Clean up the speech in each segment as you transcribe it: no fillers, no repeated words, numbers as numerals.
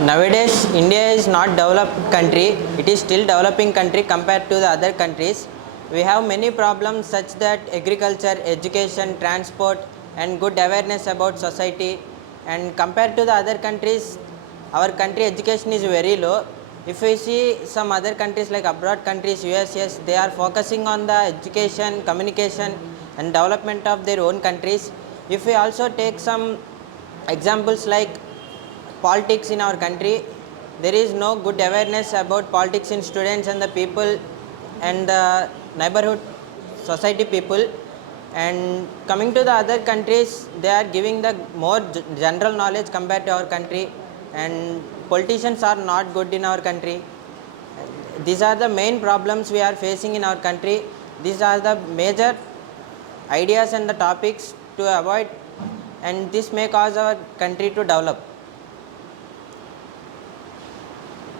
Nowadays, India is not developed country. It is still developing country compared to the other countries. We have many problems such that agriculture, education, transport, and good awareness about society. And compared to the other countries, our country education is very low. If we see some other countries like abroad countries, US, yes, they are focusing on the education, communication, and development of their own countries. If we also take some examples like politics in our country, there is no good awareness about politics in students and the people and the neighborhood society people. And coming to the other countries, they are giving the more general knowledge compared to our country, and politicians are not good in our country. These are the main problems we are facing in our country. These are the major ideas and the topics to avoid, and this may cause our country to develop.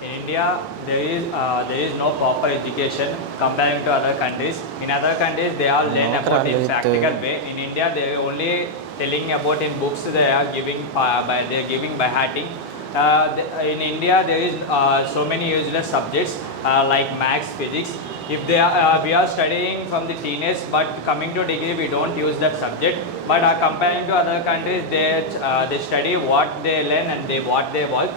In India, there is no proper education comparing to other countries. In other countries, they are learn about in practical way. In India, they are only telling about in books. They are giving by hearting. In India, there is so many useless subjects like maths, physics. If we are studying from the teenage, but coming to degree, we don't use that subject. But comparing to other countries, they study what they learn and what they work.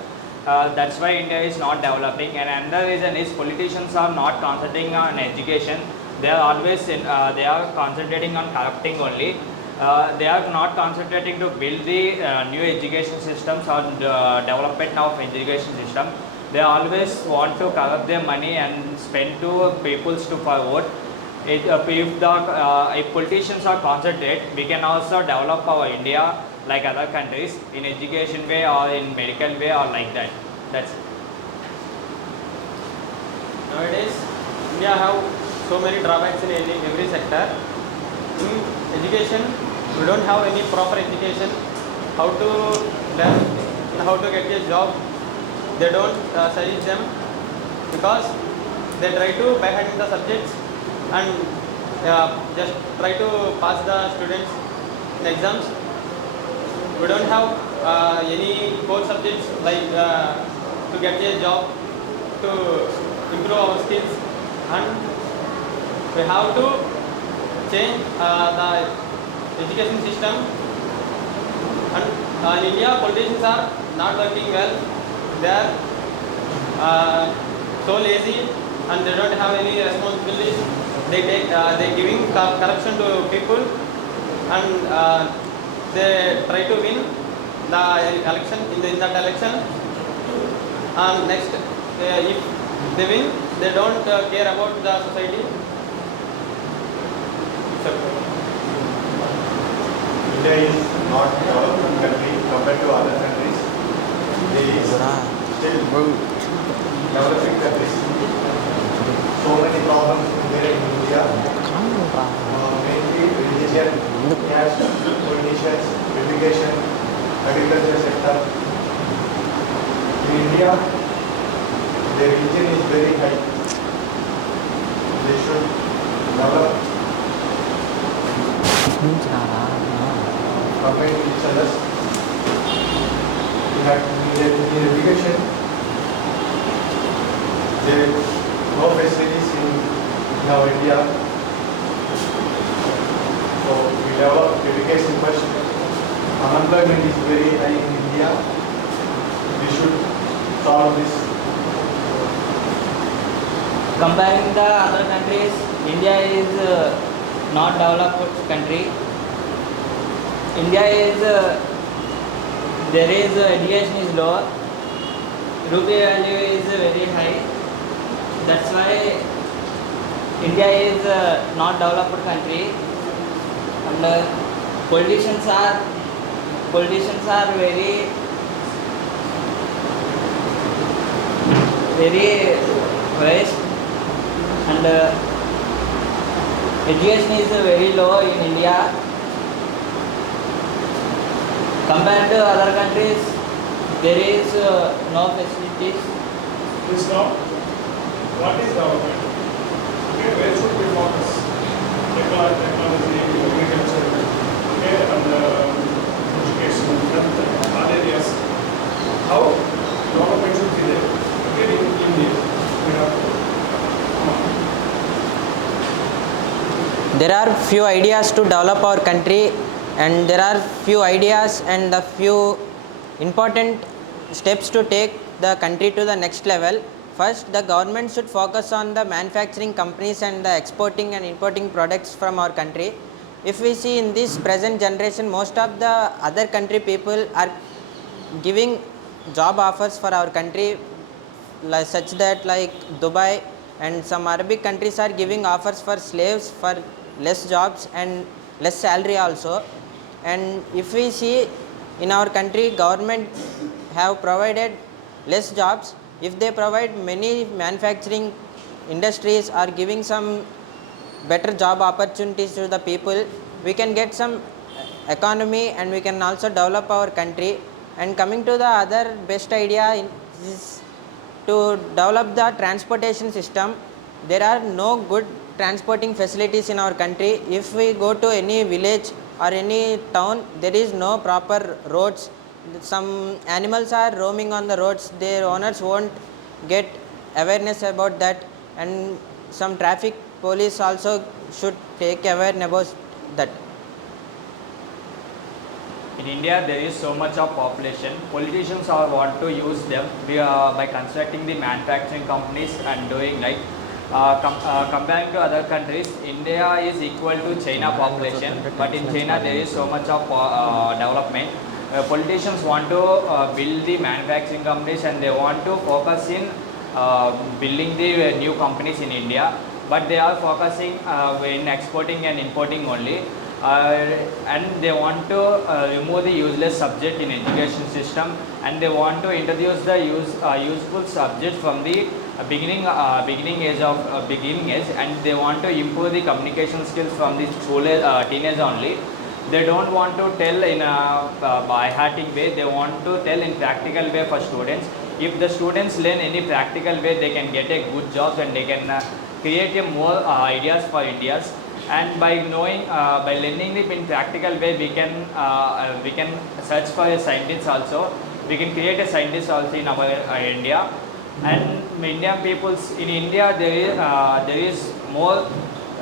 That's why India is not developing, and another reason is politicians are not concentrating on education. They are always they are concentrating on corrupting only. They are not concentrating to build the new education systems or development of education system. They always want to corrupt their money and spend to peoples to for vote. If politicians are concentrate, we can also develop our India like other countries in education way or in medical way or like that. That's it. Nowadays, India have so many drawbacks in every sector. In education, we don't have any proper education. How to learn, how to get a job, they don't suggest them because they try to by having the subjects and just try to pass the students in exams. We don't have any core subjects like to get a job, to improve our skills, and we have to change the education system. And in India, politicians are not working well. They are so lazy and they don't have any responsibilities. They giving corruption to people, and they try to win the election in that election. And next, if they win, they don't care about the society. India is not a developing country compared to other countries. It is still developing countries. So many problems there in India. Mainly religion, caste, politicians, education, agriculture sector. In India, the religion is very high. They should develop compared to each other. We have in education, there is no facilities in our India. So we develop education first. Unemployment is very high in India. We should solve this. Comparing the other countries, India is not developed country. India is there is education is low, rupee value is very high. That's why India is not developed country, and politicians are very waste, and education is very low in India. Compared to other countries, there is no facilities. Please now, what is government? Okay, where should we focus? Technology, agriculture, okay, and education, and other areas. How development should be there. Okay, in this, we have to come on. There are few ideas to develop our country, and there are few ideas and the few important steps to take the country to the next level. First, the government should focus on the manufacturing companies and the exporting and importing products from our country. If we see in this present generation, most of the other country people are giving job offers for our country, such that like Dubai and some Arabic countries are giving offers for slaves for less jobs and less salary also. And if we see in our country, government have provided less jobs. If they provide many manufacturing industries or giving some better job opportunities to the people, we can get some economy and we can also develop our country. And coming to the other best idea is to develop the transportation system. There are no good transporting facilities in our country. If we go to any village or any town, there is no proper roads. Some animals are roaming on the roads, their owners won't get awareness about that, and some traffic police also should take awareness about that. In India, there is so much of population. Politicians all want to use them by constructing the manufacturing companies and doing like comparing to other countries. India is equal to China population, but in China there is so much of development. Politicians want to build the manufacturing companies and they want to focus in building the new companies in India, but they are focusing in exporting and importing only. And they want to remove the useless subject in education system, and they want to introduce the useful subject from the beginning age, and they want to improve the communication skills from the school teenage only. They don't want to tell in a by-hearting way, they want to tell in practical way for students. If the students learn any practical way, they can get a good jobs and they can create a more ideas for India's. And by knowing, by learning it in practical way, we can search for a scientist also. We can create a scientist also in our India. And Indian peoples in India, there is more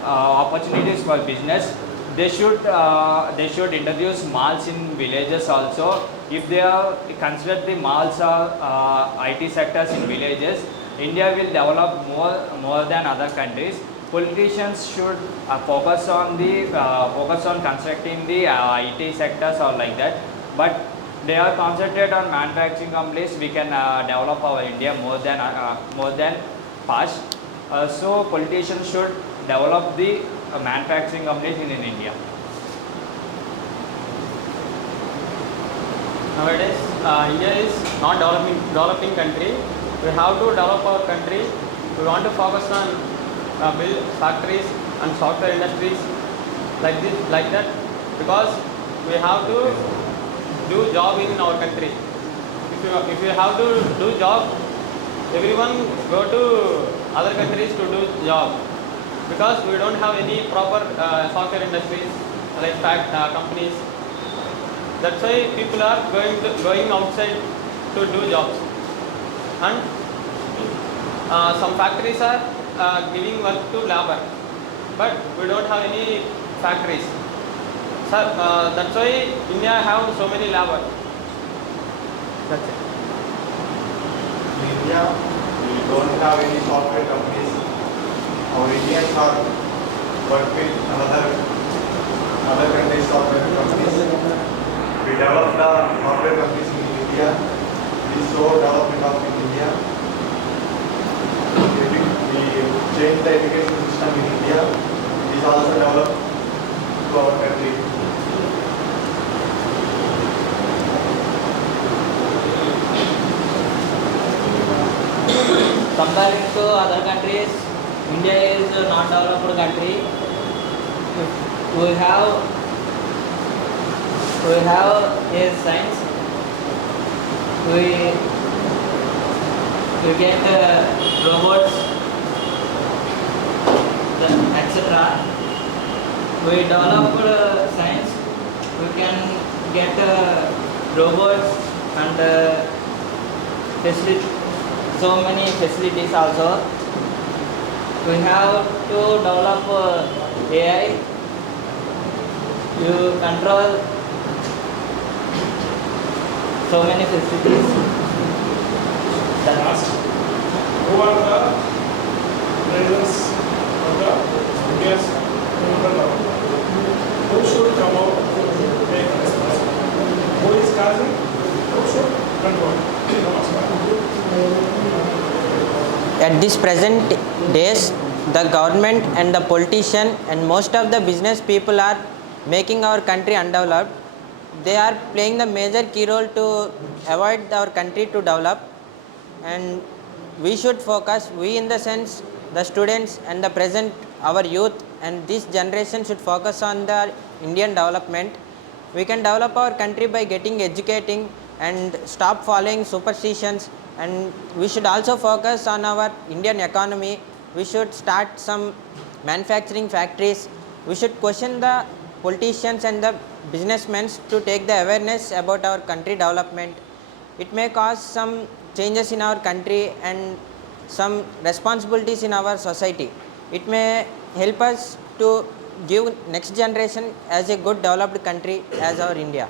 opportunities for business. They should introduce malls in villages also. If they are considered the malls or IT sectors in villages, India will develop more than other countries. Politicians should focus on constructing the IT sectors or like that, but they are concentrated on manufacturing companies. We can develop our India more than past. So politicians should develop the manufacturing companies in India. Nowadays, India is not developing country. We have to develop our country. We want to focus on build factories and software industries like that, because we have to do job in our country. If you have to do job, everyone go to other countries to do job, because we don't have any proper software industries like companies. That's why people are going outside to do jobs, and some factories are giving work to labor, but we don't have any factories. So, that's why India have so many labor. That's it. In India, we don't have any software companies. Our Indians are work with other countries' software companies. We develop the software companies in India. We show development of India. We change the education system in India. It is also developed to our country. Comparing to other countries, India is a non-developed country. We have a science. We get robots, etc. We developed science. We can get robots and so many facilities also. We have to develop AI to control so many facilities. Last, who are the leaders of the India's rural development? Who should come out to take responsibility? Who is causing? Who should control? At this present days, the government and the politician and most of the business people are making our country undeveloped. They are playing the major key role to avoid our country to develop, and we should focus, we in the sense the students and the present our youth and this generation should focus on the Indian development. We can develop our country by getting educating and stop following superstitions, and we should also focus on our Indian economy. We should start some manufacturing factories. We should question the politicians and the businessmen to take the awareness about our country development. It may cause some changes in our country and some responsibilities in our society. It may help us to give next generation as a good developed country as our India.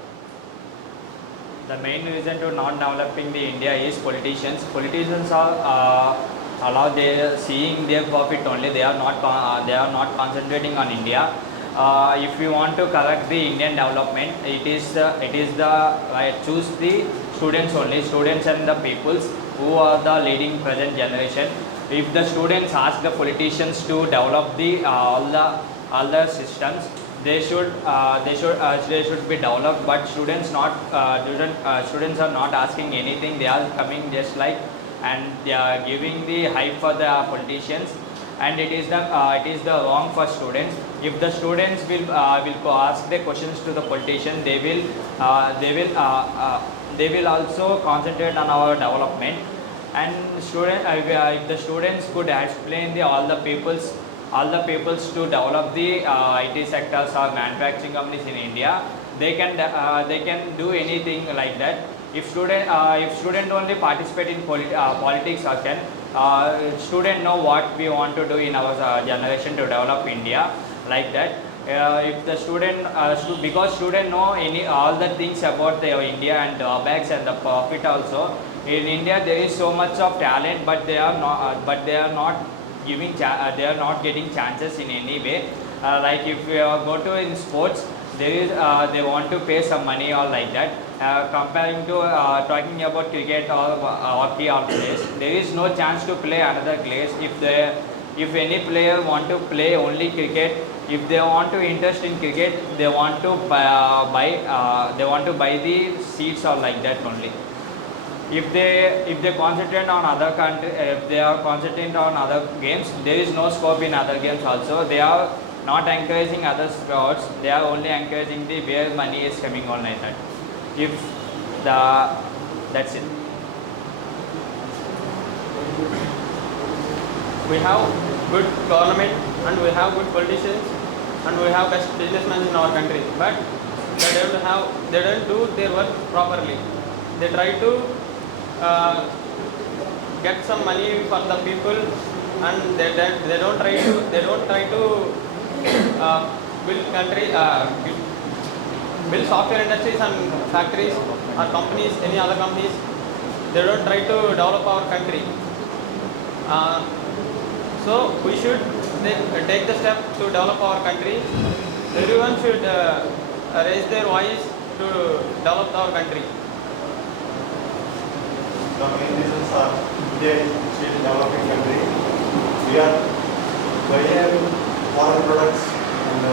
The main reason to not developing the India is politicians. Politicians are allow their seeing their profit only. They are not concentrating on India. If you want to correct the Indian development, it is the right, choose the students only, students and the peoples who are the leading present generation. If the students ask the politicians to develop the all the systems, they should be developed, but students students are not asking anything. They are coming just like, and they are giving the hype for the politicians, and it is the wrong for students. If the students will ask the questions to the politician, they will also concentrate on our development. And if the students could explain all the peoples to develop the IT sectors or manufacturing companies in India, they can do anything like that. If student only participate in politics, or can student know what we want to do in our generation to develop India, like that. If the student because student know all the things about the India and drawbacks and the profit also. In India there is so much of talent, but they are not giving they are not getting chances in any way. Like if you go to in sports, there is they want to pay some money or like that. Comparing to talking about cricket or hockey or place, there is no chance to play another place. If any player want to play only cricket, if they want to interest in cricket, they want to buy the seats or like that only. If they concentrate on other country, if they are concentrating on other games, there is no scope in other games also. They are not encouraging other sports. They are only encouraging the where money is coming on like that. That's it. We have good government and we have good politicians and we have best businessmen in our country, but they don't do their work properly. They try to get some money for the people, and they don't try to build software industries and factories or companies, any other companies. They don't try to develop our country. So we should take the step to develop our country. Everyone should raise their voice to develop our country. The main reasons are India is still developing country. We are buying foreign products and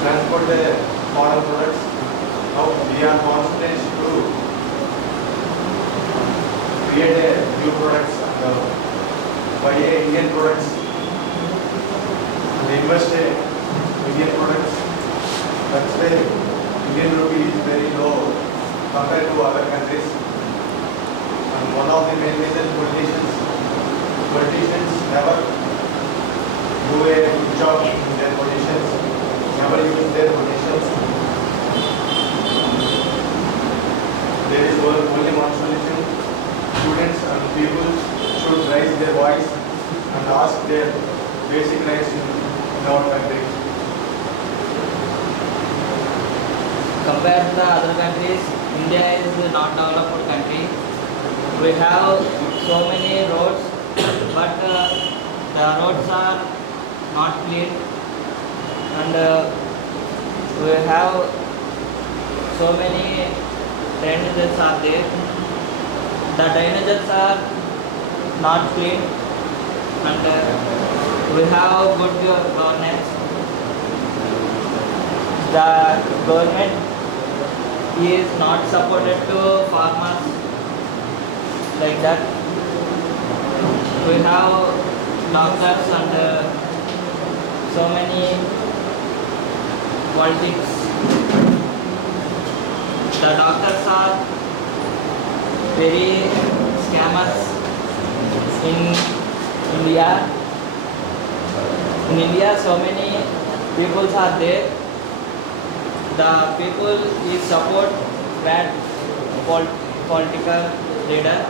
transport the foreign products. Now we are concentrated to create a new products and buy Indian products and invest in Indian products. That's why Indian rupee is very low compared to other countries. And one of the main reasons politicians never do a good job in their positions, never use their positions. There is only voice and ask their basic rights in our country. Compared to the other countries, India is not developed country. We have so many roads, but the roads are not clean, and we have so many drainages are there. The drainages are not clean, and we have good governance. The government is not supported to farmers like that. We have doctors and so many politics. The doctors are very scammers in India. In India, so many people are there. The people is support bad political leader.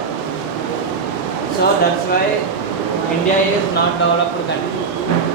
So that's why India is not developed country.